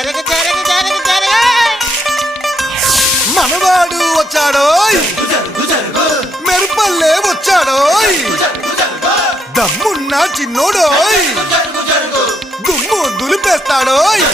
జరగ జరగ జరగ జరగ మనవాడు వచ్చాడోయ్, మెరుపల్లే వచ్చాడోయ్, దమ్మున్న చిన్నోడోయ్, దుమ్ము దులిపేస్తాడోయ్.